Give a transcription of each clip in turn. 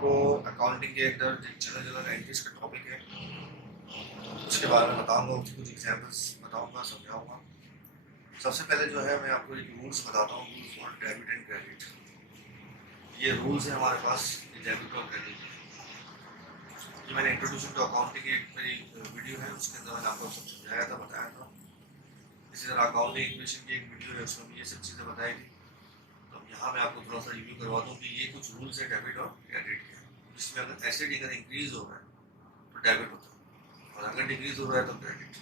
आपको अकाउंटिंग के अंदर जनरल जनरल एंट्रीज का टॉपिक है, उसके बारे में बताऊंगा, उसके कुछ एग्जांपल्स बताऊंगा, समझाऊंगा। सबसे पहले जो है मैं आपको एक रूल्स बताता हूँ, rules for debit and credit. ये रूल्स है हमारे पास डेबिट और क्रेडिट। ये मैंने इंट्रोड्यूशन टू अकाउंटिंग की एक मेरी वीडियो है, उसके अंदर मैंने आपको सब समझाया था, बताया था। इसी तरह अकाउंटिंग इक्वेशन की एक वीडियो है, उसमें भी ये सब चीज़ें बताई थी। तो यहाँ मैं आपको थोड़ा सा रिव्यू करवा दूँ कि ये कुछ रूल्स है डेबिट और क्रेडिट के, जिसमें अगर एसेट अगर इंक्रीज हो रहा है तो डेबिट होता है, और अगर डिक्रीज हो रहा है तो क्रेडिट।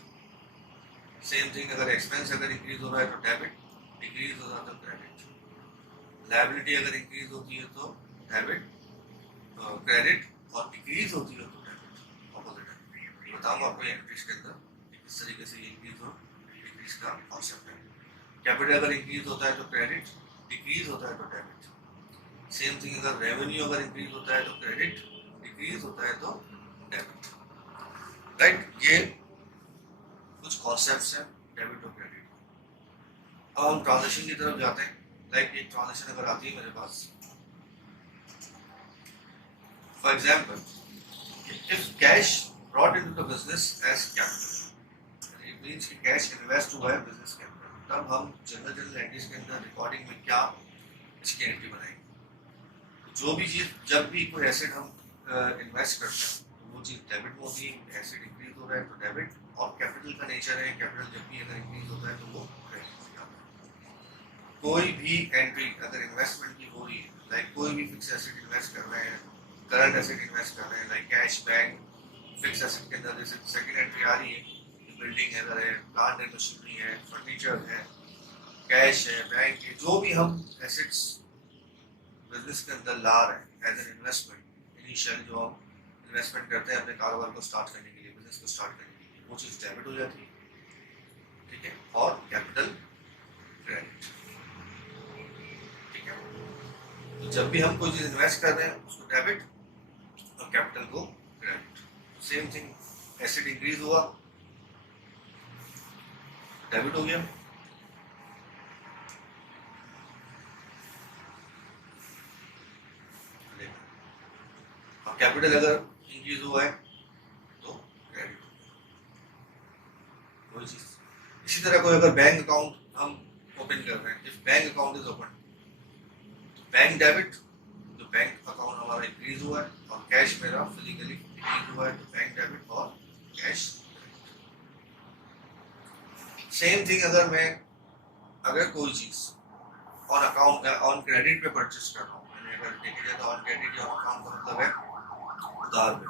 सेम थिंग, अगर एक्सपेंस अगर इंक्रीज हो रहा है तो डेबिट, डिक्रीज हो रहा है तो क्रेडिट। लायबिलिटी अगर इंक्रीज होती है तो डेबिट, क्रेडिट, और डिक्रीज होती है तो डेबिट, ऑपोजिट है। बताऊंगा आपको एंट्रीज के अंदर किस तरीके से ये इंक्रीज और डिक्रीज का कॉन्सेप्ट है। कैपिटल अगर इंक्रीज होता है तो क्रेडिट, डिक्रीज होता है तो डेबिट। सेम थिंग, अगर रेवेन्यू अगर इंक्रीज होता है तो क्रेडिट, डिक्रीज होता है तो डेबिट। राइट, ये कुछ कॉन्सेप्ट्स हैं डेबिट और क्रेडिट। अब हम ट्रांजेक्शन की तरफ जाते हैं। लाइक एक ट्रांजेक्शन अगर आती है मेरे पास, for example, if cash brought into the business as capital, it means कि कैश इन्वेस्ट हुआ है बिजनेस के अंदर, तब हम जनरल एंट्रीज के अंदर रिकॉर्डिंग में क्या इसकी एंट्री बनाएंगे। जो भी चीज़, जब भी कोई एसेट हम इन्वेस्ट करते हैं तो वो चीज़ डेबिट में होती है। एसेट इंक्रीज हो रहा है तो डेबिट, और कैपिटल का नेचर है, कैपिटल जब भी अगर इंक्रीज होता है तो वो क्रेडिट हो जाता है। कोई भी एंट्री अगर इन्वेस्टमेंट की हो रही है, लाइक कोई भी फिक्स एसेट इन्वेस्ट कर रहे हैं, करंट एसेट इन्वेस्ट कर रहे हैं, like cash, bank, fix asset के अंदर जैसे सेकंड एंट्री आ रही है, बिल्डिंग है, प्लांट एंड मशीनरी है, फर्नीचर है, कैश है, बैंक है, जो भी हम एसेट्स बिजनेस के अंदर ला रहे हैं एज एन इन्वेस्टमेंट, इनिशियल जो हम इन्वेस्टमेंट करते हैं अपने कारोबार को स्टार्ट करने के लिए, बिजनेस को स्टार्ट करने के लिए, वो चीज़ डेबिट हो जाती है। ठीक है, और कैपिटल क्रेडिट। ठीक है, तो जब भी हम कोई चीज़ इन्वेस्ट कर रहे हैं उसको डेबिट और कैपिटल को credit. Same thing, asset increase हुआ, डेबिट हो गया, और कैपिटल अगर इंक्रीज हुआ है तो क्रेडिट हो गया, वही चीज। इसी तरह कोई अगर बैंक अकाउंट हम ओपन कर रहे हैं, if bank account is open तो बैंक डेबिट, तो बैंक अकाउंट हमारा इंक्रीज हुआ है, और कैश मेरा फिजिकली इंक्रीज हुआ है तो बैंक डेबिट और कैश। सेम थिंग, अगर कोई चीज ऑन अकाउंट ऑन क्रेडिट पे परचेस कर रहा हूँ, मैंने अगर देखा जाए तो ऑन क्रेडिट या ऑन अकाउंट का मतलब है उधार पे।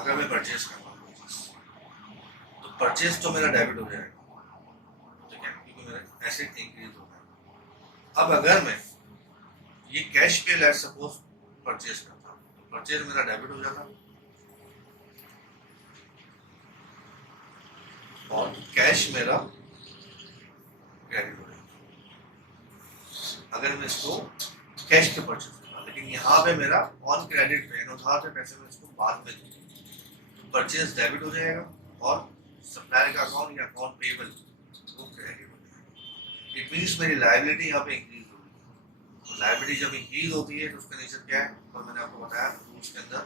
अगर मैं परचेस कर रहा हूँ कोई चीज तो परचेस तो मेरा डेबिट हो जाएगा, ठीक है, क्योंकि मेरा एसेट इंक्रीज हो गया। अब अगर मैं ये कैश पे लेट सपोज परचेस करता हूँ तो परचेस मेरा डेबिट हो जाता, और कैश मेरा क्रेडिट हो जाता अगर मैं इसको कैश पे परचेस करता। लेकिन यहाँ पे मेरा ऑन क्रेडिट पे, उधार पे पैसे में इसको बाद में दूँ तो परचेस डेबिट हो जाएगा, और सप्लायर का अकाउंट या अकाउंट पेबल वो क्रेडिट हो जाएगा। इट मीन्स मेरी लायबिलिटी यहाँ पे इंक्रीज हो रही है। तो लायबिलिटी जब इंक्रीज होती है तो उसका नेचर क्या है, तो मैंने आपको बताया रूल्स के अंदर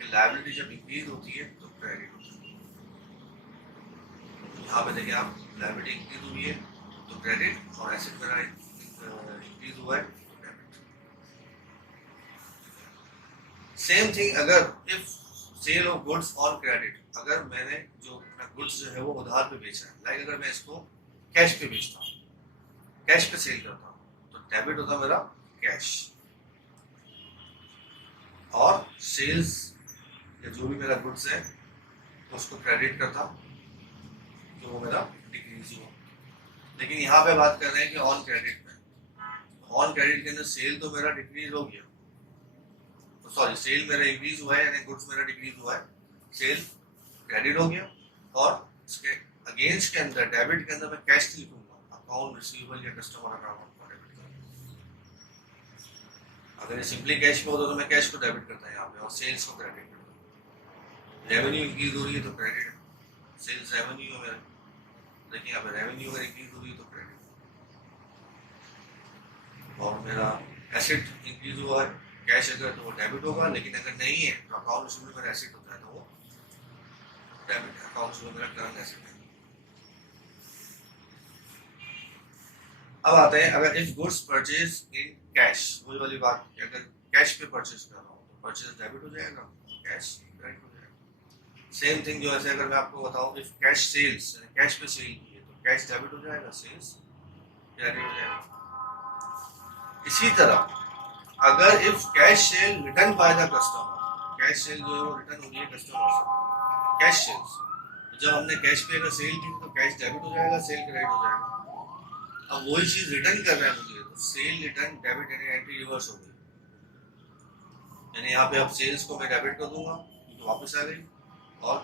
कि लायबिलिटी जब इंक्रीज होती है तो क्रेडिट होता है। यहाँ पे देखिए आप, लायबिलिटी इंक्रीज हुई है तो क्रेडिट, और एसेट मेरा इंक्रीज हुआ है तो डेबिट। सेम थिंग, अगर if sale of goods on credit, अगर मैंने जो गुड्स जो है वो उधार पे बेचा है, लाइक अगर मैं इसको कैश पे बेचता हूँ, कैश पे सेल करता हूँ तो डेबिट होता मेरा कैश, और सेल्स या जो भी मेरा गुड्स है उसको क्रेडिट करता तो वो मेरा डिक्रीज हुआ। लेकिन यहाँ पे बात कर रहे हैं कि ऑन क्रेडिट में, ऑन क्रेडिट के अंदर सेल तो मेरा डिक्रीज हो गया, तो सॉरी, सेल मेरा इंक्रीज हुआ है, यानी गुड्स मेरा डिक्रीज हुआ है, सेल क्रेडिट हो गया, और इसके अगेंस्ट के अंदर डेबिट के अंदर मैं कैश लिखूंगा, अकाउंट रिसीवेबल या कस्टमर अकाउंट को डेबिट करूंगा। अगर ये सिंपली कैश में होता तो मैं कैश को डेबिट करता है यहाँ पे, और सेल्स को क्रेडिट करता। रेवेन्यू इंक्रीज हो रही है तो क्रेडिट है, सेल्स रेवेन्यू है मेरा, लेकिन यहाँ पे रेवेन्यू अगर इंक्रीज हो रही है तो क्रेडिट, और मेरा एसेट इंक्रीज हुआ है, कैश अगर तो वो डेबिट होगा, लेकिन अगर नहीं है तो अकाउंट रिसीवेबल मेरा एसेट होता है तो वो डेबिट, अकाउंट रिसीवेबल मेरा करंट एसेट है। अब आते हैं अगर if goods purchase in cash, वही वाली बात कि अगर कैश पे परचेज कर रहा हूँ तो परचेज डेबिट हो जाएगा, कैश क्रेडिट हो जाएगा। सेम थिंग जो ऐसे अगर मैं आपको बताऊँ इफ कैश सेल्स, कैश पे सेल की है तो कैश डेबिट हो जाएगा, सेल्स क्रेडिट हो जाएगा। इसी तरह अगर if cash cell return by the customer, cash cell जो है वो रिटर्न हो गई है कस्टमर से, कैश सेल्स, जब हमने कैश पे अगर सेल की तो कैश डेबिट हो जाएगा, सेल क्रेडिट हो जाएगा। अब वही चीज रिटर्न कर रहा है मुझे तो सेल रिटर्न डेबिट यानी एंट्री रिवर्स हो गई, यानी यहाँ पे अब सेल्स को मैं डेबिट कर दूंगा तो वापस आ गई, और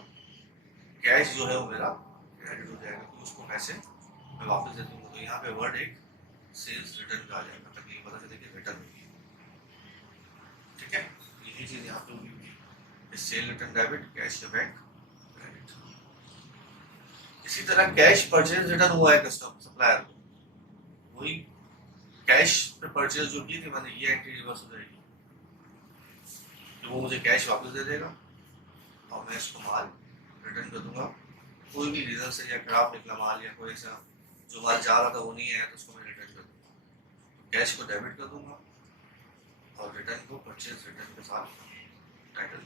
कैश जो है वो मेरा क्रेडिट हो जाएगा, तो उसको पैसे मैं वापस दे दूंगा। तो यहाँ पे वर्ड एक सेल्स रिटर्न का आ जाएगा ताकि पता चले कि रिटर्न होगी, ठीक है। यही चीज यहाँ पे होगी, सेल रिटर्न डेबिट, कैश या बैंक क्रेडिट। इसी तरह कैश परचेज रिटर्न हुआ है कस्टमर सप्लायर को, वही कैश पे परचेज जो की थी मैंने, ये एंट्री रिवर्स हो जाएगी, तो वो मुझे कैश वापस दे देगा और मैं इसको माल रिटर्न कर दूंगा। कोई भी रीजन से या खराब निकला माल या कोई ऐसा जो माल चाह रहा था वो नहीं है तो उसको मैं रिटर्न कर दूंगा, कैश को डेबिट कर दूंगा और रिटर्न को परचेज रिटर्न के साथ टाइटल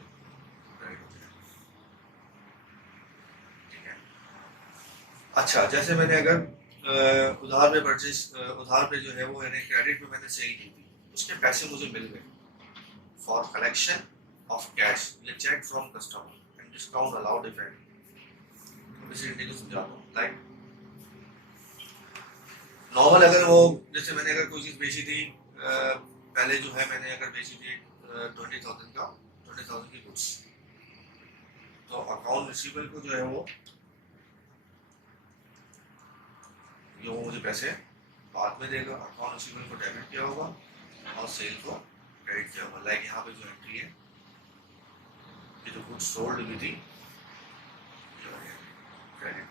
राइट हो जाएगा, ठीक है। अच्छा, जैसे मैंने अगर उधार पे परचेज, उधार पे जो है वो यानी क्रेडिट पे मैंने सेल की थी, उसके पैसे मुझे मिल गए, फॉर कलेक्शन ऑफ कैश ये cheque from customer and discount allowed if any. इसी को समझाता हूँ, लाइक नॉर्मल अगर वो जैसे मैंने अगर कोई चीज बेची थी पहले जो है मैंने अगर बेची थी 20,000 का, 20,000 की गुड्स, तो अकाउंट रिसीवेबल को जो है वो ये वो मुझे पैसे बाद में देगा, अकाउंट रिसीवेबल को डेबिट किया होगा और सेल को क्रेडिट किया होगा। लाइक यहाँ पे जो एंट्री है कि जो गुड्स सोल्ड हुई थी क्रेडिट,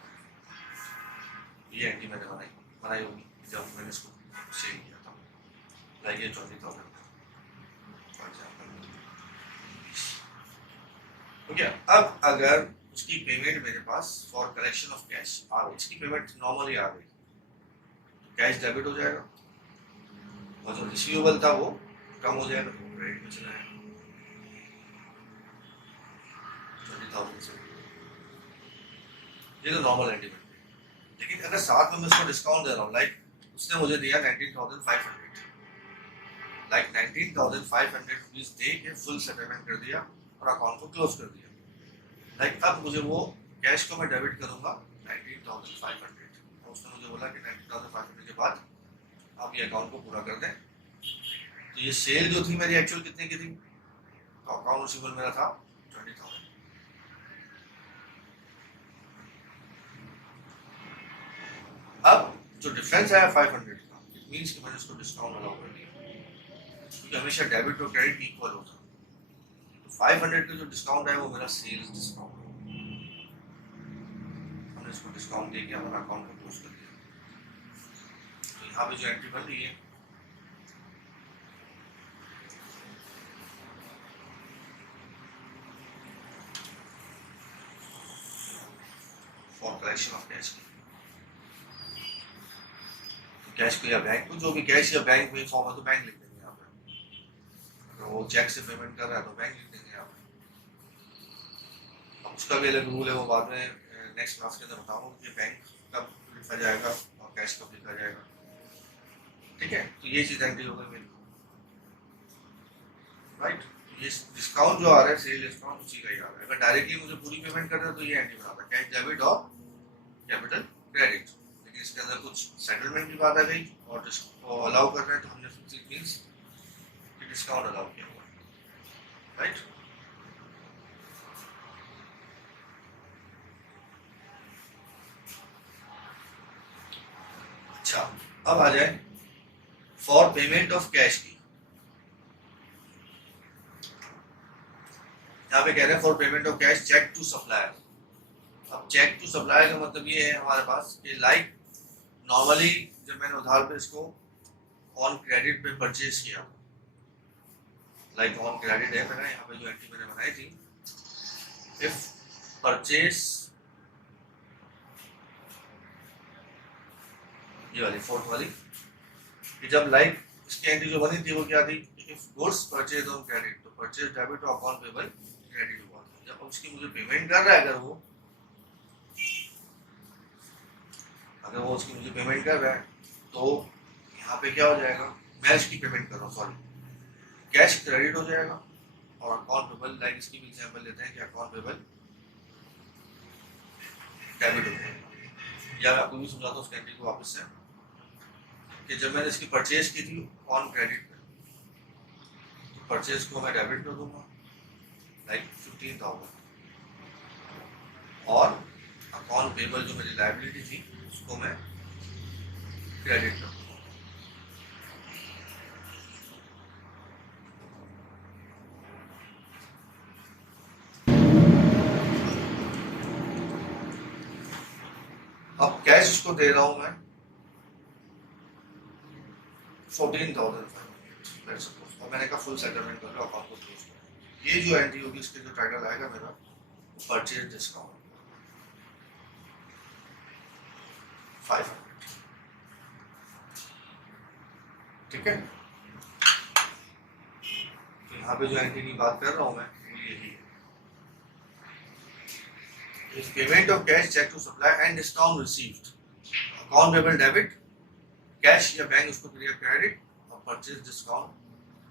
ये एंट्री मैंने बनाई होगी जब मैंने इसको सेल किया था, लाइक ये 20,000 फॉर एग्जाम्पल हो गया। अब अगर उसकी पेमेंट मेरे पास फॉर कलेक्शन ऑफ कैश आ गई, इसकी पेमेंट नॉर्मली आ गई, कैश डेबिट हो जाएगा और जो रिसीवेबल था वो कम हो जाएगा, क्रेडिट में चला जाएगा 20,000 से, ये तो नॉर्मल एंटीमेंट है। लेकिन अगर साथ में मैं उसको डिस्काउंट दे रहा हूँ, लाइक उसने मुझे दिया 19,500, लाइक 19,500 रुपीज दे के फुल सेटलमेंट कर दिया और अकाउंट को क्लोज कर दिया, लाइक अब मुझे वो कैश को मैं डेबिट करूंगा 19,500, उसने मुझे बोला कि 19,500 के बाद आप ये अकाउंट को पूरा कर दें, तो ये सेल जो थी मेरी एक्चुअल कितने की थी, तो अकाउंट रिसीवेबल मेरा था 20,000। अब जो डिफरेंस आया 500 का, इट मींस कि मैंने उसको डिस्काउंट अलाउ कर दिया, क्योंकि हमेशा डेबिट और क्रेडिट इक्वल होता है, तो 500 का जो डिस्काउंट है वो मेरा सेल्स डिस्काउंट है, हमने इसको डिस्काउंट दे के हमारा अकाउंट को क्लोज कर दिया। तो यहाँ पे जो एंट्री बन रही है फॉर कलेक्शन ऑफ कैश, तो कैश को या बैंक को, जो भी कैश या बैंक में फॉर्म है तो बैंक लिख देंगे यहाँ पे, अगर वो चेक से पेमेंट कर रहा है तो बैंक लिख देंगे यहाँ पे। अब उसका भी अलग रूल है, वो बाद में नेक्स्ट क्लास के अंदर बताऊंगा कि बैंक कब लिखा जाएगा और कैश कब लिखा जाएगा, ठीक है। तो ये चीज एंट्री हो गई मेरी, राइट। ये डिस्काउंट जो आ रहा है सेल डिस्काउंट उसी का ही आ रहा है, अगर डायरेक्टली मुझे पूरी पेमेंट करना है तो ये एंट्री बनाता है कैश डेबिट और कैपिटल क्रेडिट, लेकिन इसके अंदर कुछ सेटलमेंट की बात आ गई और जिसको अलाउ कर रहे हैं तो हमने फिक्स मींस कि डिस्काउंट अलाउ किया हुआ है, राइट। अच्छा, अब आ जाए फॉर पेमेंट ऑफ कैश की, यहाँ पे कह रहे हैं for payment of cash cheque to supplier. अब चेक टू सप्लायर का मतलब ये है हमारे पास कि लाइक नॉर्मली जब मैंने उधार पे इसको ऑन क्रेडिट पे परचेज किया, लाइक ऑन क्रेडिट है मेरा, यहाँ पे जो एंट्री मैंने बनाई थी, इफ परचेज, ये वाली फोर्थ वाली, कि जब लाइक इसकी एंट्री जो बनी थी वो क्या थी, if goods purchase on credit, तो परचेज डेबिट और अकाउंट पेबल क्रेडिट हुआ। जब उसकी मुझे पेमेंट कर रहा है, अगर वो उसकी मुझे पेमेंट कर रहा है, तो यहाँ पे क्या हो जाएगा, मैं इसकी पेमेंट कर रहा हूँ, सॉरी, कैश क्रेडिट हो जाएगा और अकाउंट पेबल, लाइक इसकी भी एग्जांपल लेते हैं कि अकाउंट पेबल डेबिट हो जाएगा। या मैं आपको भी समझाता हूँ उस एंट्री को वापस से, कि जब मैंने इसकी परचेज की थी ऑन क्रेडिट पे, तो परचेज को मैं डेबिट कर दूंगा लाइक 15,000, और अकाउंट पेबल जो मेरी लायबिलिटी थी उसको मैं क्रेडिट कर दूंगा। अब कैश इसको दे रहा हूं मैं 14,500, और मैंने कहा फुल सेटलमेंट कर लो, अकाउंट को क्लोज करो। ये जो एंट्री होगी इसके जो टाइटल आएगा मेरा, परचेज डिस्काउंट 500, ठीक है। तो यहाँ पे जो एंट्री की बात कर रहा हूँ मैं वो यही है, if payment of cash, cheque to supply and discount received, account payable debit, cash या बैंक उसको करिएगा क्रेडिट, और परचेज डिस्काउंट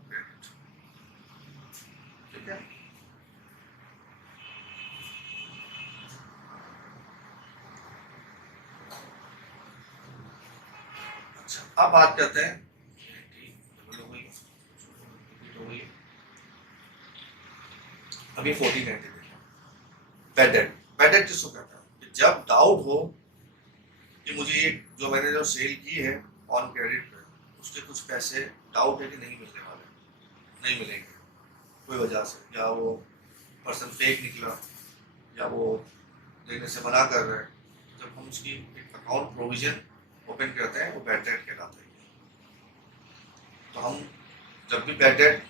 क्रेडिट, ठीक है। अच्छा, अब बात करते हैं, अभी 14 एंट्री देखिए, बैड डेट। बैड डेट किसको कहता है, जब डाउट हो कि मुझे ये जो मैंने जो सेल की है ऑन क्रेडिट पे, उसके कुछ पैसे डाउट है कि नहीं मिलने वाले, नहीं मिलेंगे कोई वजह से, या वो पर्सन फेक निकला, या वो देने से मना कर रहे हैं, जब हम उसकी एक अकाउंट प्रोविजन ओपन करते हैं वो बैड डेट कहलाता है। तो हम जब भी बैड डेट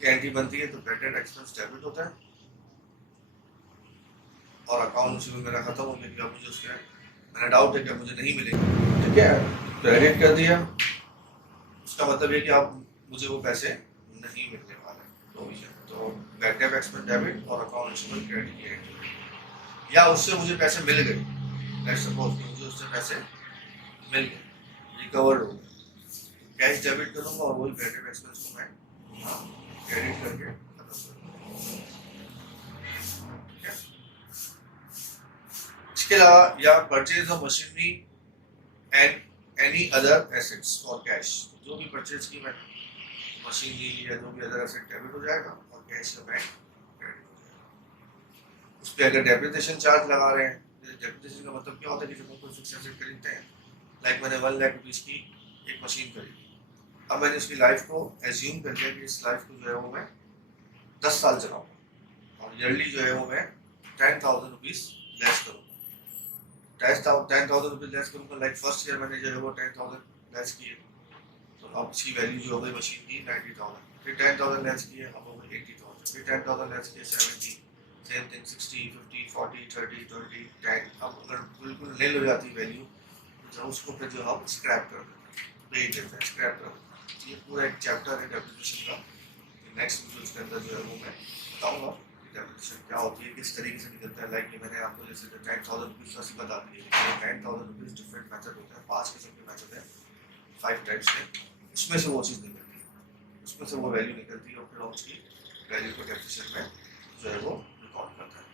की एंट्री बनती है तो बैड डेट एक्सपेंस डेबिट होता है, और अकाउंट उसी में मेरा खत्म हो गया, मुझे उसके मैंने डाउट है कि मुझे नहीं मिलेगा, ठीक है, क्रेडिट कर दिया, उसका मतलब ये कि आप मुझे वो पैसे नहीं मिलने वाले, प्रोविजन। तो बैड डेट एक्सपेंस डेबिट और अकाउंट रिसीवेबल क्रेडिट की एंट्री, या उससे मुझे पैसे मिल गए, लेट्स सपोज कि मुझे उससे पैसे मिल गए, रिकवर्ड हो गए, कैश डेबिट करूंगा और वही बैड डेट एक्सपेंस को मैं क्रेडिट करके खत्म करूंगा, ठीक है। इसके अलावा, या purchase of machinery and any other assets for cash, जो भी परचेज की मैं मशीनरी या जो भी अदर एसेट डेबिट हो जाएगा, और कैश या बैंक क्रेडिट हो जाएगा। उस पर अगर डेप्रिसिएशन चार्ज लगा रहे हैं, डेप्रिसिएशन का मतलब क्या होता है कि जब हम कोई फिक्स एसेट खरीदते हैं, लाइक मैंने 1 लाख रुपीज की एक मशीन खरीदी, अब मैंने उसकी लाइफ को एज्यूम कर लिया कि इस लाइफ को जो है वो मैं 10 साल चलाऊंगा, और ईयरली जो है वो मैं 10,000 रुपीज लेस करूँगा, 10,000 रुपीज लेस करूँगा, लाइक फर्स्ट ईयर मैंने जो है वो 10,000 लेस किए, तो अब इसकी वैल्यू जो हो गई मशीन की 90,000, फिर 10,000 लेस किए, अब हो गई 80,000, फिर 10,000 लेस किए 70, सेम थिंग 60, 50, 40, 30, 20, 10, अब अगर बिल्कुल नील हो जाती वैल्यू, तो उसको फिर जो हम स्क्रैप कर देते हैं, बेच देते हैं, स्क्रैप कर देते हैं। ये पूरा एक चैप्टर है डेप्रिसिएशन का, नेक्स्ट वीडियो उसके अंदर जो है वो मैं बताऊंगा डेप्रिसिएशन क्या होती है, किस तरीके से निकलता है। लाइक मैंने आपको जैसे 10,000 रुपीज ऐसी बता दी है, 10,000 रुपीज डिफरेंट मेथड होता है, 5 किस्म के मेथड है, 5 टाइप्स के, उसमें से वो चीज़ निकलती है, उसमें से वो वैल्यू निकलती है, और फिर हम उसकी वैल्यू को डेप्रिसिएशन में जो है वो रिकॉर्ड करता है।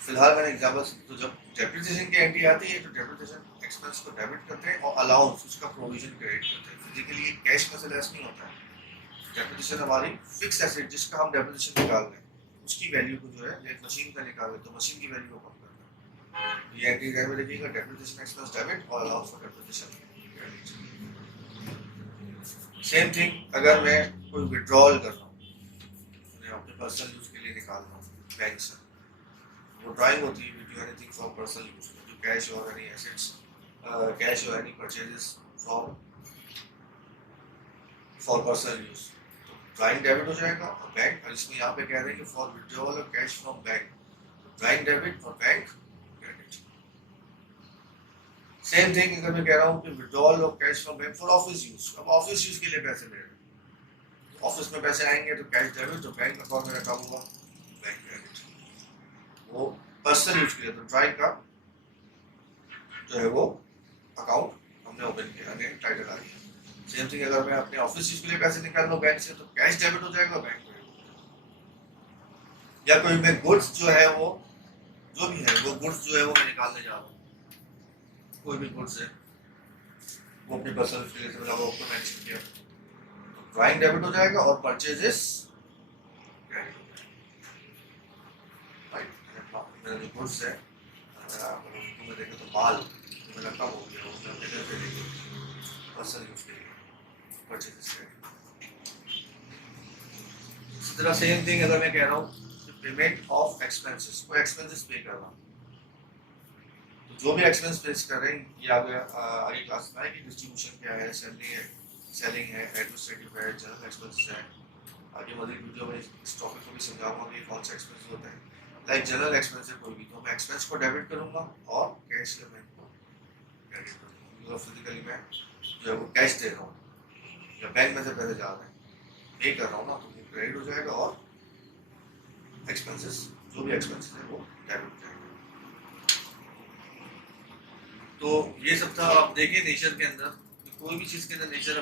फिलहाल मैंने एग्जाम्पल, तो जब डेप्रिसिएशन की एंट्री आती है तो डेप्रिसिएशन एक्सपेंस को डेबिट करते हैं, और अलाउंस उसका प्रोविजन क्रेडिट करते हैं, फिजिकली कैश में से लेस नहीं होता है। डेप्रिसिएशन हमारी फिक्स एसेट जिसका हम डेप्रिसिएशन निकाल रहे हैं उसकी वैल्यू को जो है, एक मशीन का निकाल रहे तो मशीन की वैल्यू को कम करता है। ये एंट्री टाइम में देखिएगा, डेप्रिसिएशन एक्सपेंस डेबिट और allowance for depreciation credit. Same thing अगर मैं कोई विड्रॉल कर रहा हूँ, अपने पर्सनल यूज के लिए निकाल रहा हूँ बैंक से, वो ड्राइंग होती है, we do anything for personal use, do cash और एनी एसेट्स, कैश और any purchases for personal use. Drawing debit हो जाएगा और बैंक, और इसमें यहाँ पे कह रहे हैं कि for withdrawal of cash from bank, drawing debit और बैंक क्रेडिट। सेम थिंग अगर मैं कह रहा हूँ कि withdrawal of cash from bank for office use, अब ऑफिस यूज के लिए पैसे ले रहे हैं, ऑफिस में पैसे आएंगे तो कैश डेबिट, तो बैंक अकाउंट में रखा हुआ बैंक क्रेडिट। वो पर्सनल यूज के लिए तो ड्राइंग का जो है वो अकाउंट हमने ओपन किया, अगेन टाइटल आ गया। सेम थिंग अगर मैं अपने ऑफिस यूज के लिए पैसे निकाल लूँ बैंक से तो कैश डेबिट हो जाएगा, बैंक क्रेडिट। या कोई मैं गुड्स जो है वो जो भी है वो गुड्स जो है वो मैं निकालने जा रहा हूँ, कोई भी गुड्स है वो अपनी पर्सनल यूज के लिए मतलब वो आपको मेंशन किया, तो ड्राइंग डेबिट हो जाएगा और परचेजेस क्रेडिट हो जाएगा। मेरा जो गुड्स है मैं देखे तो माल मेरा कम हो गया, वो मैं अपने घर पे लेके पर्सनल यूज के लिए परचेजेस क्रेडिट। इसी तरह सेम थिंग अगर मैं कह रहा हूँ पेमेंट ऑफ एक्सपेंसेस, कोई एक्सपेंसेस पे कर रहा हूँ, तो जो भी एक्सपेंस पे कर रहे हैं ये आगे क्लास में है कि डिस्ट्रीब्यूशन क्या है, सैलरी है, सेलिंग है, एडमिनिस्ट्रेटिव है, जनरल एक्सपेंसेस है। आगे मजीद वीडियो में इस टॉपिक को भी समझाऊंगा कि कौन सा एक्सपेंस होता है। लाइक जनरल एक्सपेंस है कोई भी, तो मैं एक्सपेंस को डेबिट करूंगा और कैश या बैंक को क्रेडिट करूंगा। फिजिकली मैं जो है वो कैश दे रहा हूँ या बैंक में से पैसे जा रहे हैं पे कर रहा हूँ ना, तो वो क्रेडिट हो जाएगा और एक्सपेंसेस जो भी एक्सपेंसेस है वो डेबिट हो जाएगा। तो ये सब था। आप देखिए नेचर के अंदर कोई भी चीज़ के अंदर नेचर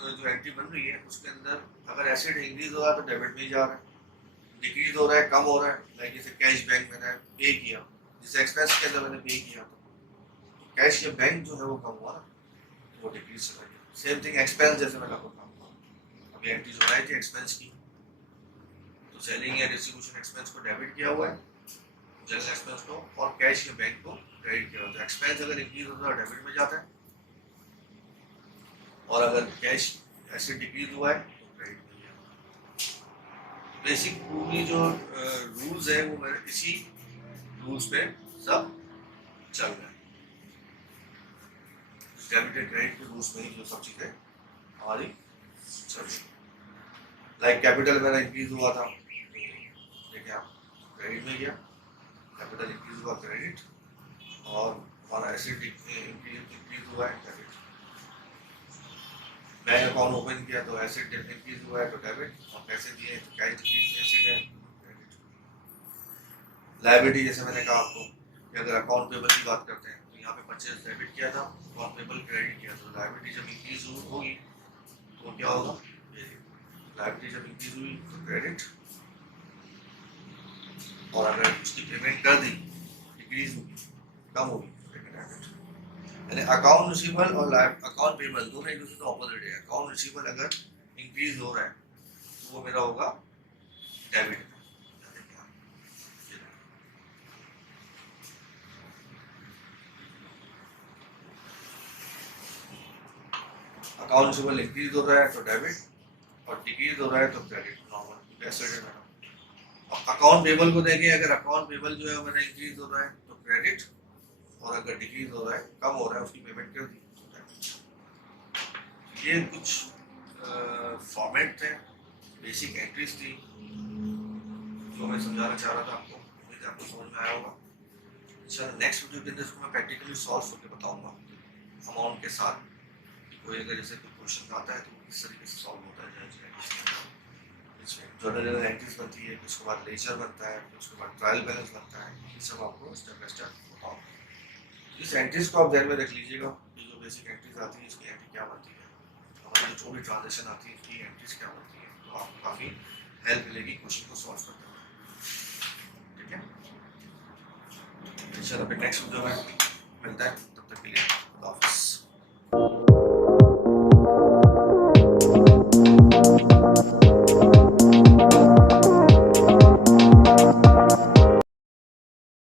जो एंट्री बन रही है उसके अंदर अगर एसिड इंक्रीज हो रहा है तो डेबिट में ही जा रहा है, डिक्रीज हो रहा है, कम हो रहा है, लाइक जैसे कैश बैंक मैंने पे किया, जैसे एक्सपेंस के अंदर मैंने पे किया तो कैश या बैंक जो है वो कम हुआ ना, वो डिक्रीज चला गया। सेम थिंग एक्सपेंस जैसे मैंने आपको कम हुआ, अभी एंट्री जो आई थी एक्सपेंस की, तो सेलिंग या डिस्ट्रीब्यूशन एक्सपेंस को डेबिट किया हुआ है, जनरल एक्सपेंस को, और कैश या बैंक को क्रेडिट किया हुआ है। एक्सपेंस अगर इंक्रीज होता है डेबिट में जाता है, और अगर कैश ऐसे डिक्रीज हुआ है तो क्रेडिट में जाता है। बेसिक पूरी जो रूल्स है वो मेरे इसी रूल्स पे सब चल रहा है, डेबिट एंड क्रेडिट के रूल्स में ही जो सब चीज़ें हमारी चल रही है। लाइक कैपिटल मेरा इंक्रीज हुआ था, देखिए आप क्रेडिट में गया, कैपिटल इंक्रीज हुआ क्रेडिट, और हमारा एसेट इंक्रीज हुआ है डेबिट। बैंक अकाउंट ओपन किया तो एसेट इंक्रीज हुआ है तो डेबिट, और पैसे दिए तो कैश डिक्रीज एसेट है क्रेडिट। लायबिलिटी जैसे मैंने कहा आपको कि अगर अकाउंट पेबल की बात करते हैं तो यहाँ पे परचेज डेबिट किया था, अकाउंट पेबल क्रेडिट किया, तो लायबिलिटी जब इंक्रीज होगी तो क्या होगा, लायबिलिटी जब इंक्रीज हुई तो क्रेडिट, और अगर उसकी पेमेंट कर दी डिक्रीज होगी, कम होगी, यानी अकाउंट रिसीवेबल और अकाउंट पेबल दोनों एक दूसरे से ऑपोजिट है। अकाउंट रिसीवेबल अगर इंक्रीज हो रहा है तो वो मेरा होगा डेबिट। अकाउंट रिसीवेबल इंक्रीज हो रहा है तो डेबिट, और डिक्रीज हो रहा है तो क्रेडिट, नॉर्मल एसेट है मेरा। अकाउंट पेबल को देखें, अगर अकाउंट पेबल जो है मेरा इंक्रीज हो रहा है तो क्रेडिट, और अगर डिक्रीज हो रहा है, कम हो रहा है, उसकी पेमेंट कर दी। ये कुछ फॉर्मेट थे, बेसिक एंट्रीज थी जो मैं समझाना चाह रहा था आपको, उम्मीद आपको समझ में आया होगा। चलो नेक्स्ट वीडियो के अंदर इसको मैं प्रैक्टिकली सॉल्व करके बताऊंगा अमाउंट के साथ, कोई अगर जैसे कोई क्वेश्चन आता है तो किस तरीके से सॉल्व होता है। इसमें जर्नल एंट्रीज बनती है, उसके बाद लेजर बनता है, उसके बाद ट्रायल बैलेंस बनता है, ये सब आपको स्टेप बाय स्टेप बताऊंगा। इस एंट्रीज को आप ध्यान में रख लीजिएगा, ये जो बेसिक एंट्रीज आती है इसकी एंट्री क्या बनती है, हमारी जो भी ट्रांजेक्शन आती है इसकी एंट्रीज क्या बनती है, तो आपको काफ़ी हेल्प मिलेगी क्वेश्चन को सॉल्व करते हुए। ठीक है, चलो फिर नेक्स्ट वीडियो में मिलता है।